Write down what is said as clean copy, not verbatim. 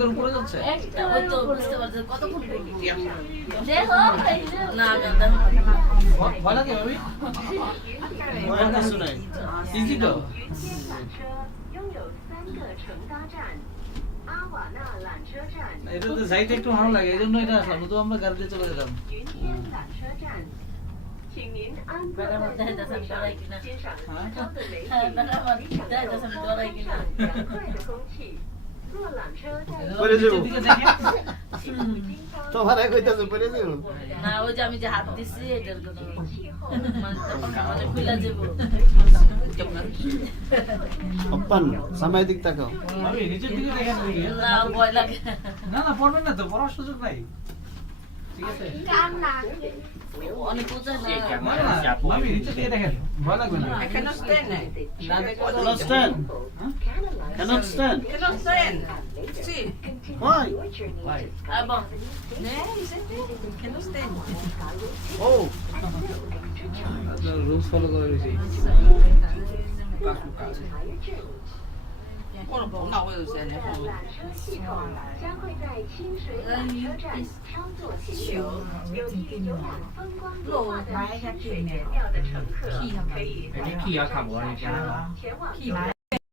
গরম পড়ে যাচ্ছে একটা ওই তো বুঝতে পারছো কতক্ষণ দেখো না আমি ভয় লাগে ভাবি ভয় কিছু নাই ইজি তো এটাতে যাইতে একটু ভালো লাগে এই জন্য এটা আসলাম তো আমরা গাড়িতে চলে যেতাম বেড়ার মধ্যে হেঁটেছেন ডরাই কিনা হ্যাঁ বেড়ার মধ্যে হেঁটেছেন ডরাই কিনা পরে যাবো তোমার কইতাছে পরে যাবো না ওই যে আমি যে হাত দিছি এটার কথা মানে তখন মানে খুলে যাবো অপ্পান সময় দিক তাকাও ভাবি নিচের দিকে দেখেন দিকে না ভয় লাগে না না পড়বেন না তো পড়ার সুযোগ নাই ঠিক আছে অনেক উঁচু না ভাবি নিচের দিকে দেখেন ভয় লাগবে না Cannot stand. cannot stand cannot stand Cannot stand. See. why এবং Cannot stand. oh rules follow করে রয়েছি 我都不知道我有stand的。将会在清水缆车站操作气流，有意游览风光如画的清水悬吊的乘客可以在缆车上下车前往。